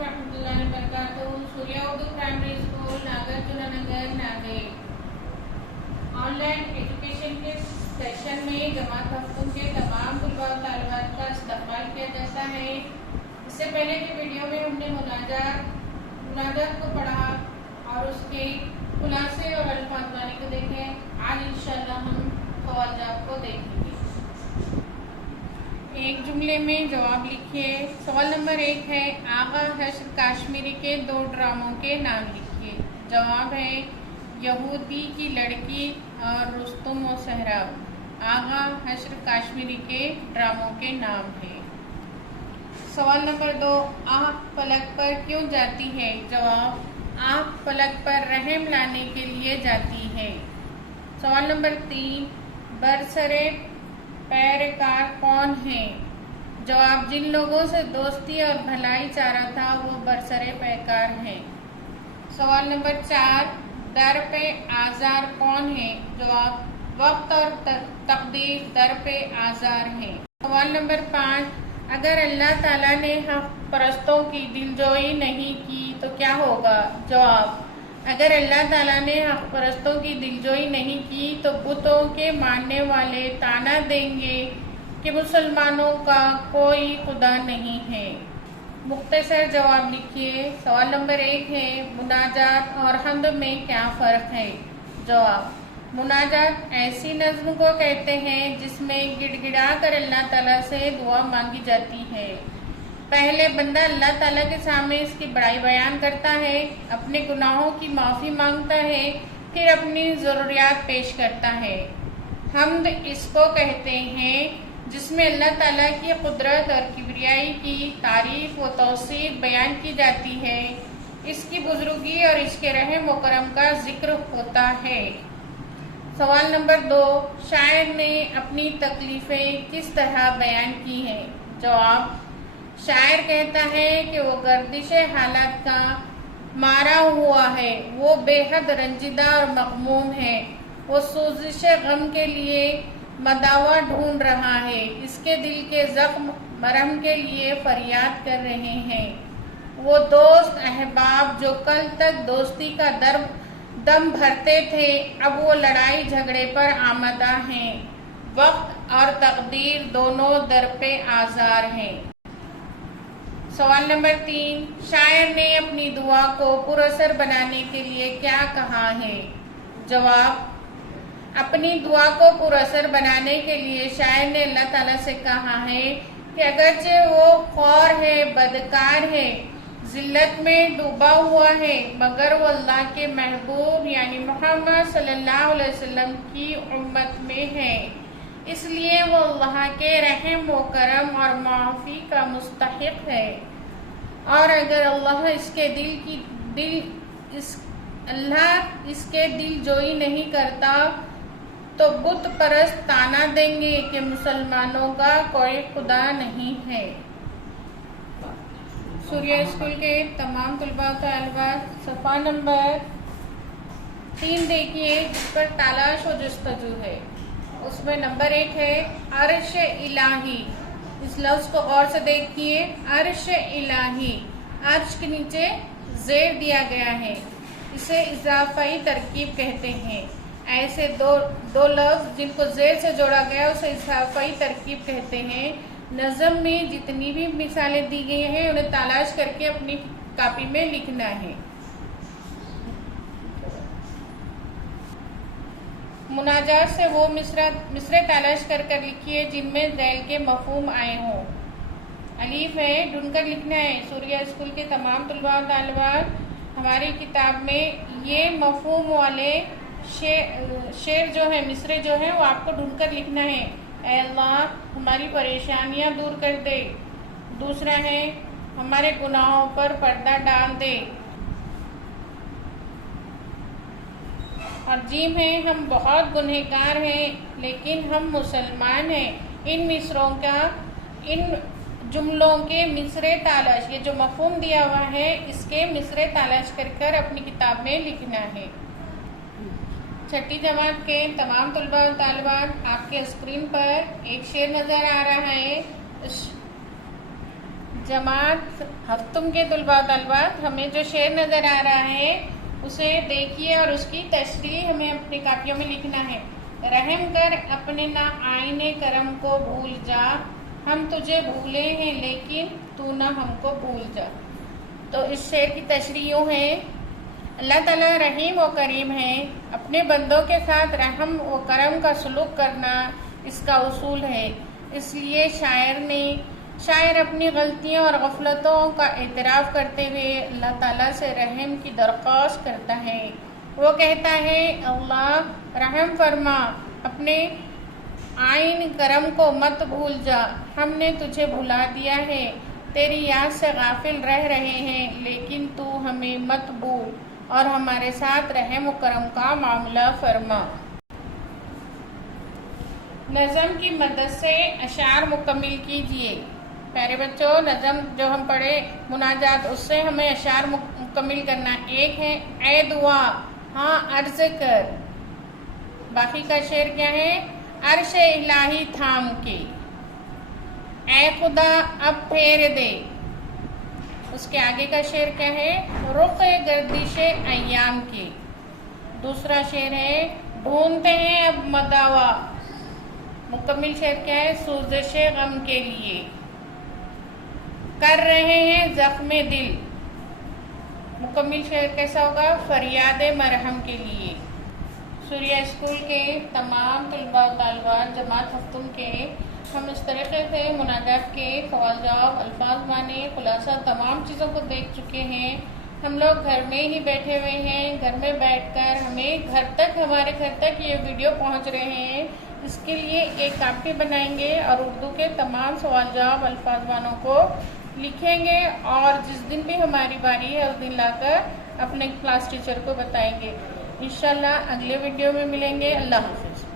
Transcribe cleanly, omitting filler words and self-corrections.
warahmatullahi wabarakatuh. Surya Urdu Primary School, Nagarjuna Nagar, Nanded. Online education के session में जमात हफ्तों के तमाम तलबा और तालिबात का इस्तकबाल किया जाता है। इससे पहले की वीडियो में हमने मुनाजात को पढ़ा और उसके खुलासे और अल्फाज वानी को देखे। आज इंशाअल्लाह हम सवाल जवाब को देखेंगे। एक जुमले में जवाब लिखिए। सवाल नंबर 1 है, आगा हश्र कश्मीरी के 2 ड्रामों के नाम लिखिए। जवाब है यहूदी की लड़की और रुस्तुम व सहराब। आगा हश्र कश्मीरी के ड्रामों के नाम है। सवाल नंबर 2, आँख पलक पर क्यों जाती है? जवाब, आँख पलक पर रहम लाने के लिए जाती है। सवाल नंबर 3, बरसरे पैरकार कौन है? जवाब, जिन लोगों से दोस्ती और भलाई चाह रहा था वो बरसरे पैकार हैं। सवाल नंबर 4, दर पे आज़ार कौन है? जवाब, वक्त और तकदीर दर पे आज़ार है। सवाल नंबर 5, अगर अल्लाह ताला ने हक परस्तों की दिलजोई नहीं की तो क्या होगा? जवाब, अगर अल्लाह ताला ने हक परस्तों की दिलजोई नहीं की तो बुतों के मानने वाले ताना देंगे कि मुसलमानों का कोई खुदा नहीं है। मुख्तसर जवाब लिखिए। सवाल नंबर 1 है, मुनाजात और हम्द में क्या फ़र्क है? जवाब, मुनाजात ऐसी नज़्म को कहते हैं जिसमें गिड़गिड़ा कर अल्लाह ताला से दुआ मांगी जाती है। पहले बंदा अल्लाह ताला के सामने इसकी बड़ाई बयान करता है, अपने गुनाहों की माफ़ी मांगता है, फिर अपनी ज़रूरियात पेश करता है। हम्द इसको कहते हैं जिसमें अल्लाह ताला की कुदरत और किबरियाई की तारीफ व तौसीफ बयान की जाती है, इसकी बुजुर्गी और इसके रहम व करम का जिक्र होता है। सवाल नंबर 2, शायर ने अपनी तकलीफ़ें किस तरह बयान की हैं? जवाब, शायर कहता है कि वो गर्दिश हालात का मारा हुआ है, वो बेहद रंजीदा और मगमूम है, वो सोजिश गम के लिए मदावा ढूंढ रहा है, इसके दिल के जख्म मरहम के लिए फरियाद कर रहे हैं। वो दोस्त अहबाब जो कल तक दोस्ती का दम भरते थे अब वो लड़ाई झगड़े पर आमदा हैं। वक्त और तकदीर दोनों दर पे आज़ार हैं। सवाल नंबर 3, शायर ने अपनी दुआ को पुरअसर बनाने के लिए क्या कहा है? जवाब, अपनी दुआ को पुरअसर बनाने के लिए शायर ने अल्लाह ताला से कहा है कि अगरचे वो खौर है, बदकार है, जिल्लत में डूबा हुआ है, मगर वो अल्लाह के महबूब यानी मोहम्मद सल्लल्लाहु अलैहि वसल्लम की उम्मत में है, इसलिए वो अल्लाह के रहम व करम और माफ़ी का मुस्तहिक है। और अगर अल्लाह इसके दिल जोई नहीं करता तो बुत परस्त ताना देंगे कि मुसलमानों का कोई खुदा नहीं है। सूर्या स्कूल के तमाम तलबा और तालिबात सफ़ा नंबर 3 देखिए, जिस पर तलाश व जस्तजू है। उसमें नंबर 1 है, अर्श इलाही। इस लफ्ज़ को गौर से देखिए, अर्श इलाही। अर्श के नीचे ज़ेर दिया गया है, इसे इजाफ़ाई तरकीब कहते हैं। ऐसे दो लफ्ज़ जिनको ज़ेर से जोड़ा गया उसे इजाफ़ाई तरकीब कहते हैं। नज़म में जितनी भी मिसालें दी गई हैं उन्हें तलाश करके अपनी कापी में लिखना है। मुनाजात से वो मिसरे तलाश कर लिखिए जिनमें ज़ैल के मफ़हूम आए हों। अलीफ है, ढूंढकर लिखना है। सूर्या स्कूल के तमाम तलबा और तालिबात, हमारी किताब में ये मफ़हूम वाले शेर जो है, मिसरे जो हैं वो आपको ढूंढकर लिखना है। ऐ अल्लाह हमारी परेशानियां दूर कर दे। दूसरा है, हमारे गुनाहों पर पर्दा डाल दे। और जीम है, हम बहुत गुनहगार हैं लेकिन हम मुसलमान हैं। इन जुमलों के मिसरे तालाश, ये जो मफ़हूम दिया हुआ है इसके मिसरे तालाश कर अपनी किताब में लिखना है। छठी जमात के तमाम तलबा और तालिबात, आपके स्क्रीन पर एक शेर नज़र आ रहा है। जमात हफ्तुम के तुलबा तलबात हमें जो शेर नज़र आ रहा है उसे देखिए और उसकी तशरीह हमें अपनी कापियों में लिखना है। रहम कर अपने ना आईने करम को भूल जा, हम तुझे भूले हैं लेकिन तू ना हमको भूल जा। तो इस शेर की तशरीह यूँ है, अल्लाह ताला रहीम व करीम है, अपने बंदों के साथ रहम व करम का सलूक करना इसका उसूल है। इसलिए शायर अपनी गलतियों और गफलतों का एतराफ़ करते हुए अल्लाह ताला से रहम की दरख्वास्त करता है। वो कहता है, अल्लाह रहम फरमा, अपने आइन करम को मत भूल जा, हमने तुझे भुला दिया है, तेरी याद से गाफिल रह रहे हैं, लेकिन तू हमें मत भूल और हमारे साथ रहम व करम का मामला फरमा। नज़म की मदद से अशार मुकम्मिल कीजिए। प्यारे बच्चों, नज़म जो हम पढ़े मुनाजात, उससे हमें अशार मुकम्मिल करना। एक है ए दुआ, हाँ अर्ज कर। बाकी का शेर क्या है, अर्श इलाही थाम के, ए खुदा अब फेर दे। उसके आगे का शेर क्या है, रुख गर्दिश अय्याम के। दूसरा शेर है, ढूंढते हैं अब मदावा। मुकम्मिल शेर क्या है, सूज़श गम के लिए, कर रहे हैं ज़ख्मे दिल। मुकम्मिल शेर कैसा होगा, फरियाद मरहम के लिए। सूर्या स्कूल के तमाम तलबा व तालिबात जमात हफ्तुम के हम इस तरीके से मुनाजात के सवाल जवाब, अल्फाज माने, खुलासा तमाम चीज़ों को देख चुके हैं। हम लोग घर में ही बैठे हुए हैं, घर में बैठकर हमारे घर तक ये वीडियो पहुंच रहे हैं। इसके लिए एक कापी बनाएंगे और उर्दू के तमाम सवाल जवाब अल्फाज मानों को लिखेंगे और जिस दिन भी हमारी बारी है उस दिन लाकर अपने क्लास टीचर को बताएंगे। इंशाल्लाह अगले वीडियो में मिलेंगे। अल्लाह हाफ़िज़।